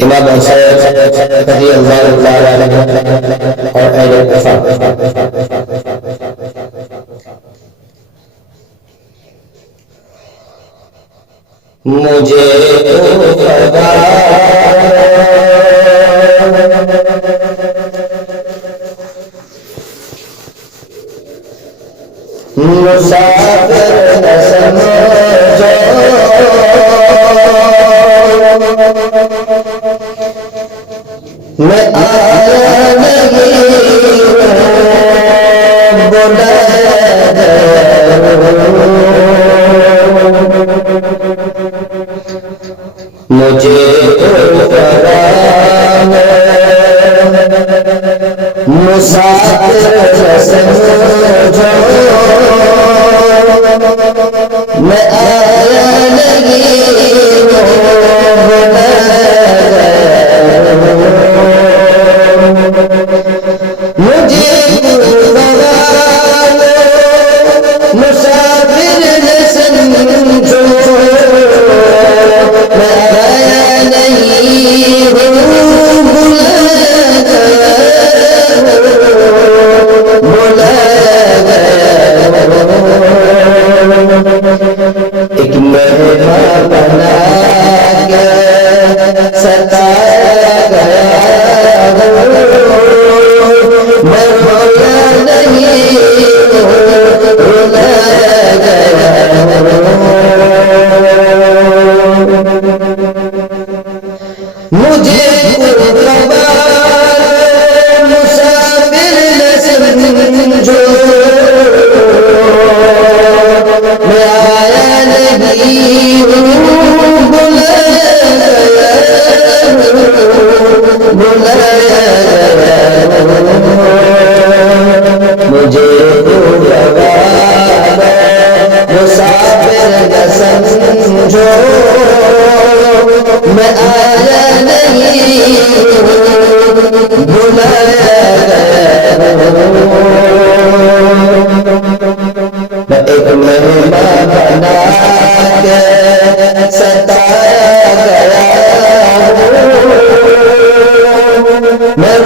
इमाम हुसैन रज़ियल्लाहु ताला अन्हु और अहले वफा। मुझे तो खुदा मुसाफिर न समझो, मैं आया नहीं मुझे मुसाफिर समझो, मैं आया नहीं मुझे मुसाफिर समझो, मैं आया नहीं एक मेहमान बना के सताया गया मैं रोया नहीं रुलाया गया। मुझे मुसाफिर न समझो, मैं आया नहीं बुलाया मुझे मुसाफिर न समझो, मैं आया नहीं बुलाया मैं एक मेहमान बना के सताया गया मैं